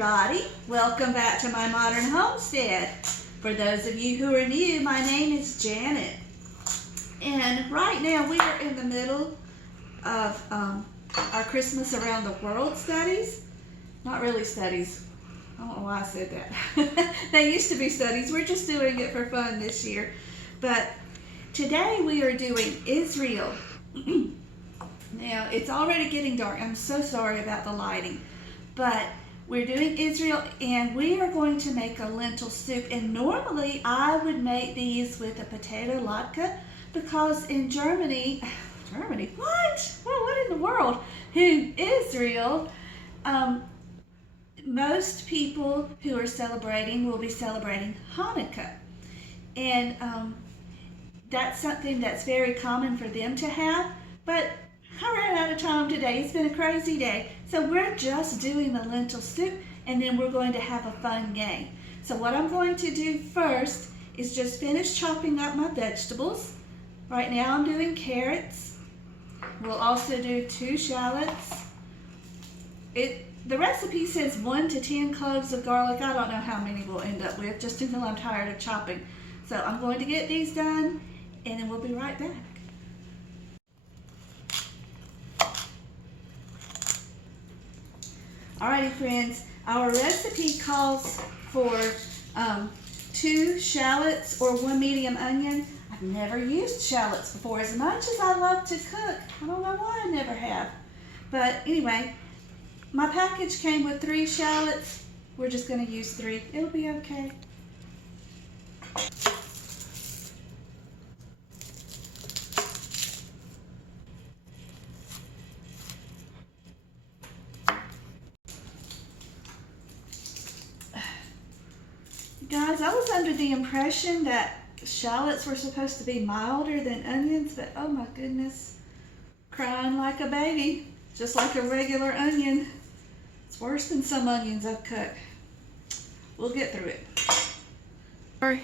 everybody. Welcome back to my modern homestead. For those of you who are new, my name is Janet. And right now we are in the middle of our Christmas Around the World studies. Not really studies. I don't know why I said that. They used to be studies. We're just doing it for fun this year. But today we are doing Israel. Now, it's already getting dark. I'm so sorry about the lighting. But we're doing Israel, and we are going to make a lentil soup. And normally, I would make these with a potato latke, because in Germany, what? Well, what in the world? In Israel, most people who are celebrating will be celebrating Hanukkah. And that's something that's very common for them to have. But I ran out of time today. It's been a crazy day. So we're just doing the lentil soup, and then we're going to have a fun game. So what I'm going to do first is just finish chopping up my vegetables. Right now I'm doing carrots. We'll also do 2 shallots. The recipe says 1 to 10 cloves of garlic. I don't know how many we'll end up with, just until I'm tired of chopping. So I'm going to get these done, and then we'll be right back. Alrighty friends, our recipe calls for 2 shallots or 1 medium onion. I've never used shallots before, as much as I love to cook. I don't know why I never have. But anyway, my package came with 3 shallots. We're just going to use 3. It'll be okay. Guys, I was under the impression that shallots were supposed to be milder than onions, but oh my goodness, crying like a baby, just like a regular onion. It's worse than some onions I've cut. We'll get through it. Sorry.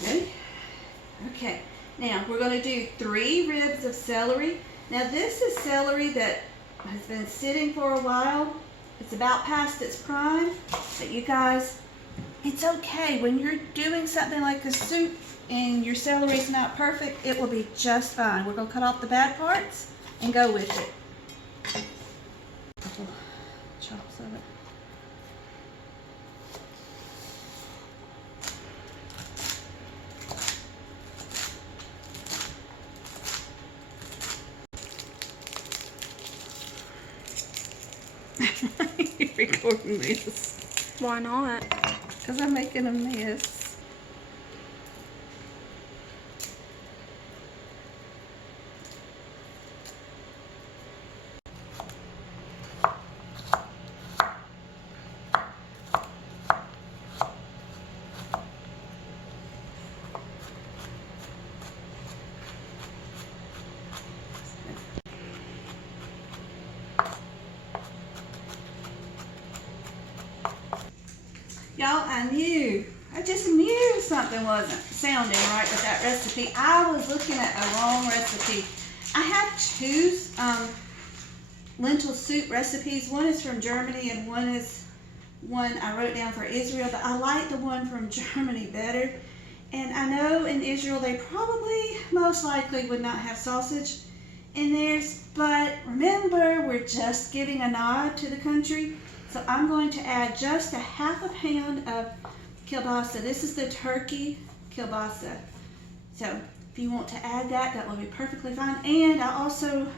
Good? Okay, now we're going to do 3 ribs of celery. Now this is celery that has been sitting for a while. It's about past its prime, but you guys, it's okay. When you're doing something like a soup and your celery's not perfect, it will be just fine. We're going to cut off the bad parts and go with it. Couple chops of it. You're recording this. Why not? Because I'm making a mess. Y'all, I just knew something wasn't sounding right with that recipe. I was looking at a wrong recipe. I have 2 lentil soup recipes. One is from Germany and one is one I wrote down for Israel, but I like the one from Germany better. And I know in Israel they probably, most likely, would not have sausage in theirs, but remember, we're just giving a nod to the country. So I'm going to add just a ½ pound of kielbasa. This is the turkey kielbasa. So if you want to add that, that will be perfectly fine. And I also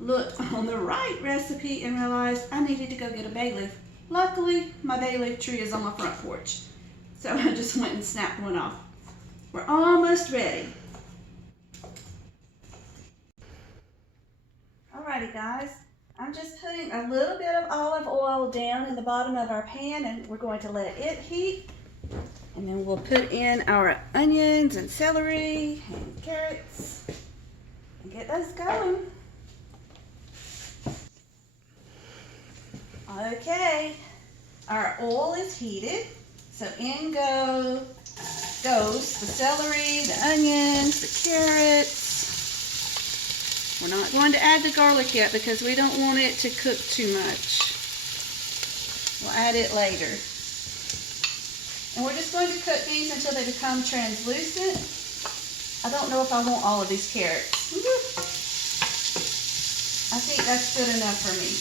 looked on the right recipe and realized I needed to go get a bay leaf. Luckily, my bay leaf tree is on my front porch. So I just went and snapped one off. We're almost ready. Alrighty guys. I'm just putting a little bit of olive oil down in the bottom of our pan, and we're going to let it heat. And then we'll put in our onions and celery and carrots and get those going. Okay, our oil is heated. So in goes the celery, the onions, the carrots. We're not going to add the garlic yet because we don't want it to cook too much. add it later. And we're just going to cook these until they become translucent. I don't know if I want all of these carrots. I think that's good enough for me.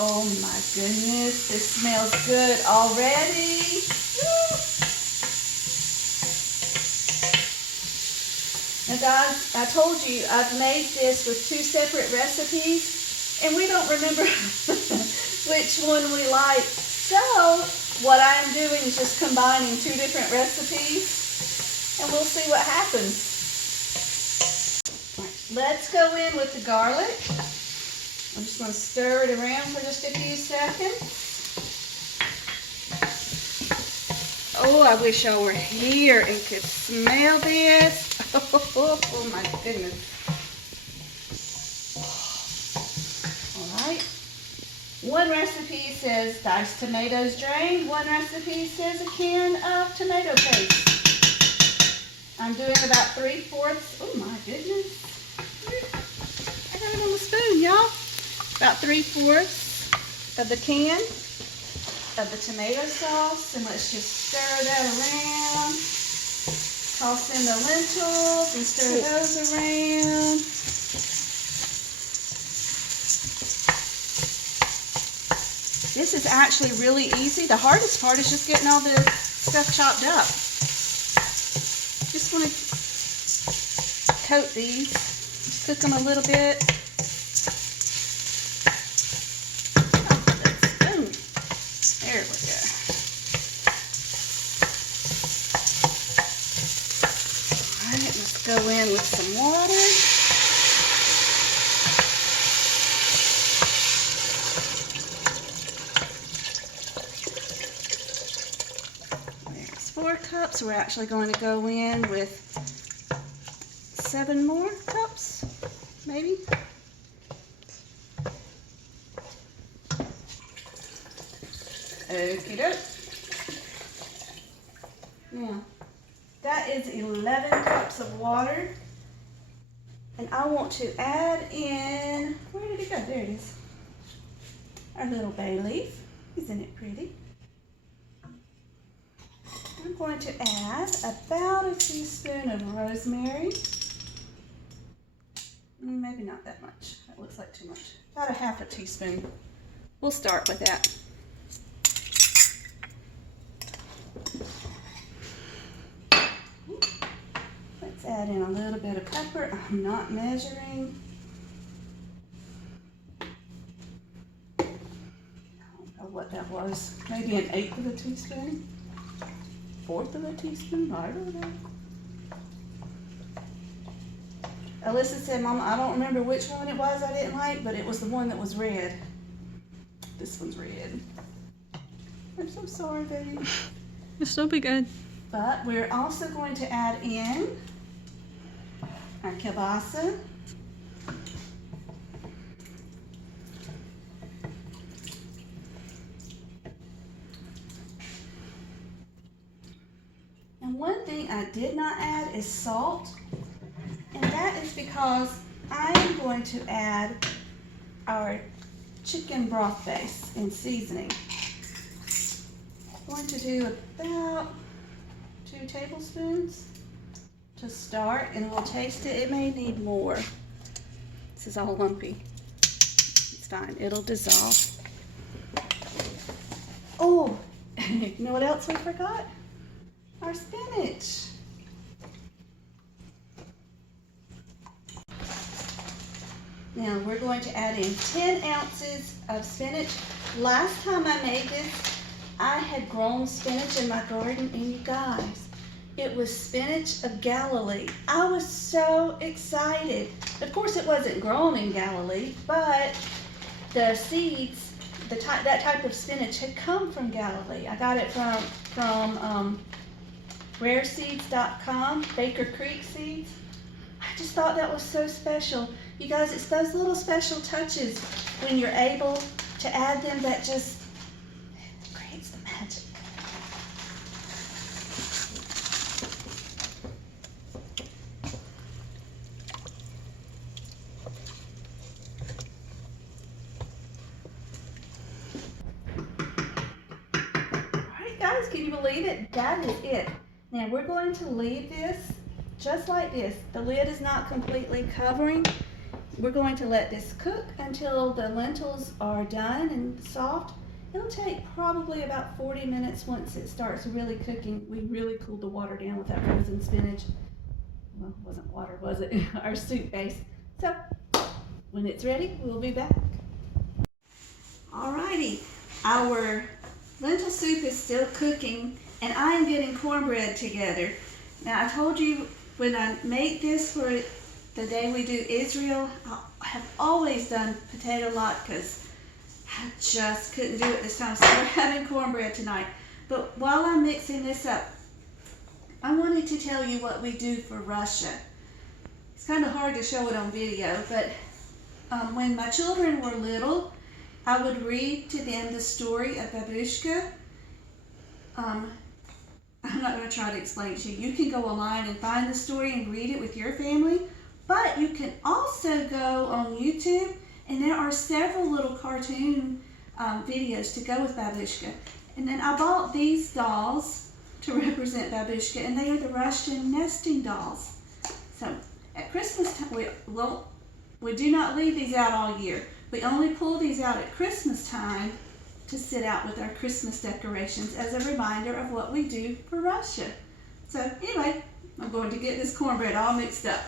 Oh my goodness, this smells good already. Now guys, I told you I've made this with 2 separate recipes and we don't remember which one we like. So what I'm doing is just combining 2 different recipes and we'll see what happens. Let's go in with the garlic. I'm just going to stir it around for just a few seconds. Oh, I wish y'all were here and could smell this. Oh my goodness. Alright. One recipe says diced tomatoes drained. One recipe says a can of tomato paste. I'm doing about 3/4. Oh my goodness. I got it on the spoon, y'all. About 3/4 of the can of the tomato sauce. And let's just stir that around. Toss in the lentils and stir those around. This is actually really easy. The hardest part is just getting all the stuff chopped up. Just want to coat these. Just cook them a little bit. There we go. Alright, let's go in with some water. There's 4 cups. We're actually going to go in with 7 more cups, maybe. Okie doke. Now, that is 11 cups of water. And I want to add in, where did it go? There it is. Our little bay leaf. Isn't it pretty? I'm going to add about a teaspoon of rosemary. Maybe not that much. That looks like too much. About a 1/2 teaspoon. We'll start with that. Let's add in a little bit of pepper. I'm not measuring. I don't know what that was. Maybe an 1/8 of a teaspoon? 1/4 of a teaspoon? I don't know. Alyssa said, Mama, I don't remember which one it was I didn't like, but it was the one that was red. This one's red. I'm so sorry, baby. It'll still be good. But we're also going to add in our kielbasa. And one thing I did not add is salt. And that is because I am going to add our chicken broth base in seasoning. I'm going to do about 2 tablespoons to start, and we'll taste it. It may need more. This is all lumpy. It's fine. It'll dissolve. Oh, you know what else we forgot? Our spinach. Now we're going to add in 10 ounces of spinach. Last time I made this, I had grown spinach in my garden, and you guys, it was spinach of Galilee. I was so excited. Of course, it wasn't grown in Galilee, but the seeds, that type of spinach had come from Galilee. I got it from rareseeds.com, Baker Creek seeds. I just thought that was so special. You guys, it's those little special touches when you're able to add them that just creates the magic. guys, can you believe it? That is it. Now we're going to leave this just like this. The lid is not completely covering. We're going to let this cook until the lentils are done and soft. It'll take probably about 40 minutes once it starts really cooking. We really cooled the water down with that frozen spinach. Well, it wasn't water, was it? Our soup base. So, when it's ready, we'll be back. Alrighty, our lentil soup is still cooking, and I am getting cornbread together. Now, I told you when I make this for the day we do Israel, I have always done potato latkes. I just couldn't do it this time, so we're having cornbread tonight. But while I'm mixing this up, I wanted to tell you what we do for Russia. It's kind of hard to show it on video, but when my children were little, I would read to them the story of Babushka. I'm not going to try to explain it to you. You can go online and find the story and read it with your family, but you can also go on YouTube, and there are several little cartoon videos to go with Babushka. And then I bought these dolls to represent Babushka, and they are the Russian nesting dolls. So at Christmas time, we do not leave these out all year. We only pull these out at Christmas time to sit out with our Christmas decorations as a reminder of what we do for Russia. So anyway, I'm going to get this cornbread all mixed up.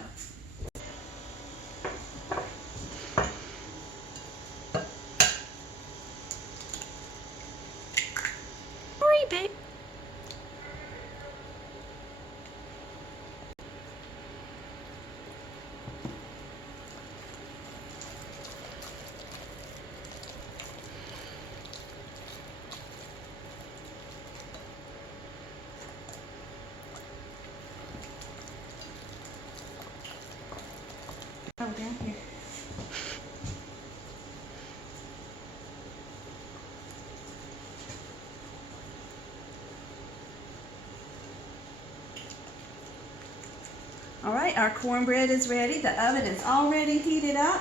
Sorry, babe. Oh, down here. All right, our cornbread is ready. The oven is already heated up.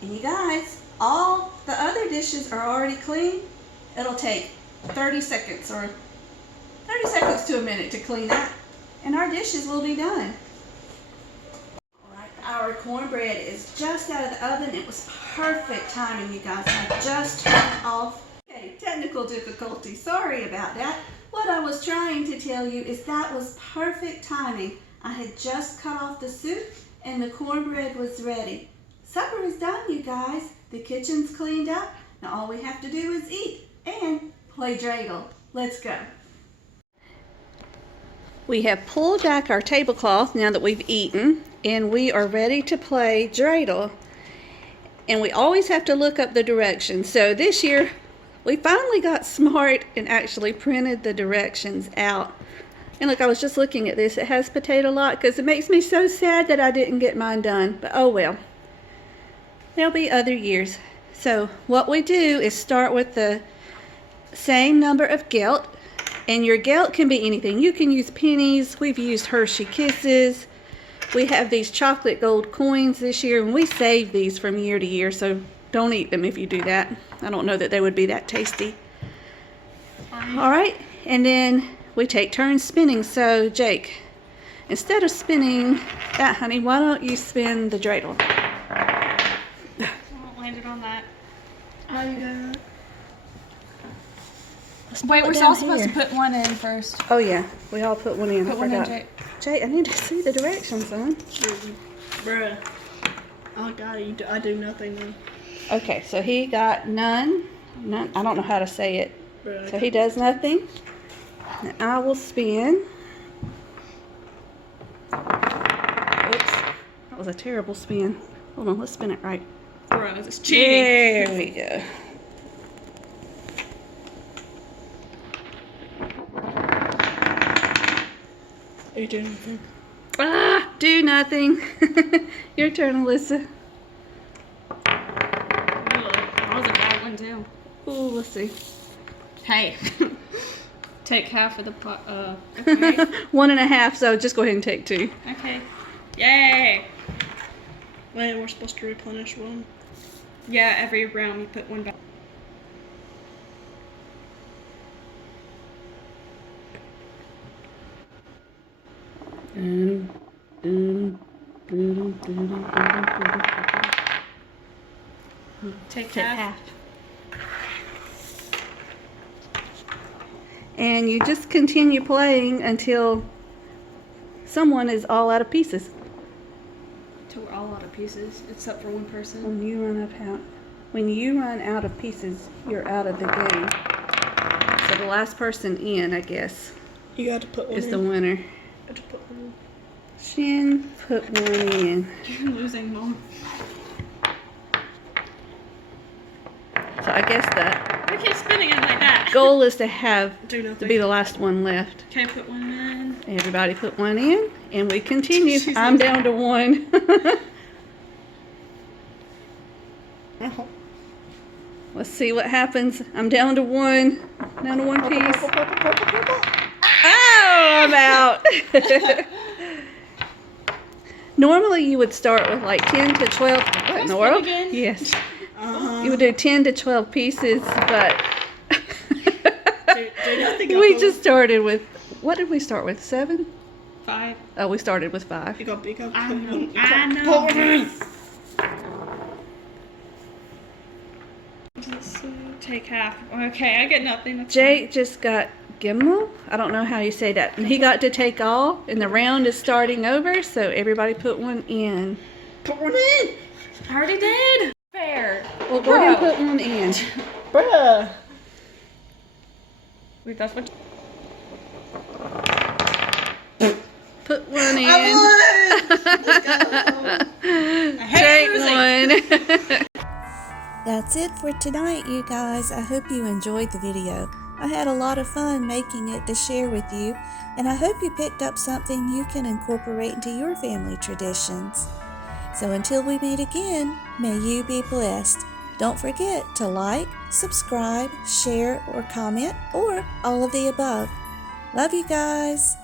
And you guys, all the other dishes are already clean. It'll take 30 seconds or 30 seconds to a minute to clean up, and our dishes will be done. Our cornbread is just out of the oven. It was perfect timing, you guys. I just turned off. Okay, technical difficulty. Sorry about that. What I was trying to tell you is that was perfect timing. I had just cut off the soup and the cornbread was ready. Supper is done, you guys. The kitchen's cleaned up. Now all we have to do is eat and play dreidel. Let's go. We have pulled back our tablecloth now that we've eaten, and we are ready to play dreidel. And we always have to look up the directions. So this year, we finally got smart and actually printed the directions out. And look, I was just looking at this. It has potato latkes. It makes me so sad that I didn't get mine done, but oh well. There'll be other years. So what we do is start with the same number of gelt. And your gelt can be anything. You can use pennies. We've used Hershey Kisses. We have these chocolate gold coins this year, and we save these from year to year, so don't eat them if you do that. I don't know that they would be that tasty. All right, and then we take turns spinning. So, Jake, instead of spinning that, honey, why don't you spin the dreidel? I won't land it on that. How you doing? Wait, we're all supposed to put one in first. Oh yeah, we all put one in. Put one in, Jake. Jake, I need to see the directions, son. Bruh. Oh God, I do nothing then. Okay, so he got none. I don't know how to say it. Bruh. So he does nothing. And I will spin. Oops, that was a terrible spin. Hold on, let's spin it right. Bruh, it's cheating. There we go. Are you doing anything? Ah, do nothing. Your turn, Alyssa. That was a bad one too. Ooh, let's see. Hey, take half of the pot. Okay. 1.5, so just go ahead and take 2. Okay. Yay! Man, we're supposed to replenish one. Yeah, every round we put one back. Take Take half. half. And you just continue playing until someone is all out of pieces. Till we're all out of pieces, except for one person. When you run out of pieces, you're out of the game. So the last person in, I guess, You got to put one is in. the winner. You got to put one in. Shin, put one in. You're losing, Mom. So I guess the We keep spinning it like that. goal is to have Do to nothing. be the last one left. Okay, put one in. Everybody put one in, and we continue. She's I'm down to one. Oh. Let's see what happens. I'm down to one. Down to one piece. Oh, I'm out. Normally you would start with like 10 to 12. What in the spin world? again? Yes. Uh-huh. You would do 10 to 12 pieces, but Do nothing. we just started with, what did we start with? 7? 5. Oh, we started with 5. You got put one I know. in. I know. Put one in. Let's see. Take half. Okay, I get nothing. That's Jake just got Gimel. I don't know how you say that. And he got to take all, and the round is starting over, so everybody put one in. Put one in. I already did. Fair. Well, go ahead and put one in. Bruh. Wait, that's what. Put one in. I Jake won. That's it for tonight, you guys. I hope you enjoyed the video. I had a lot of fun making it to share with you, and I hope you picked up something you can incorporate into your family traditions. So until we meet again, may you be blessed. Don't forget to like, subscribe, share, or comment, or all of the above. Love you guys.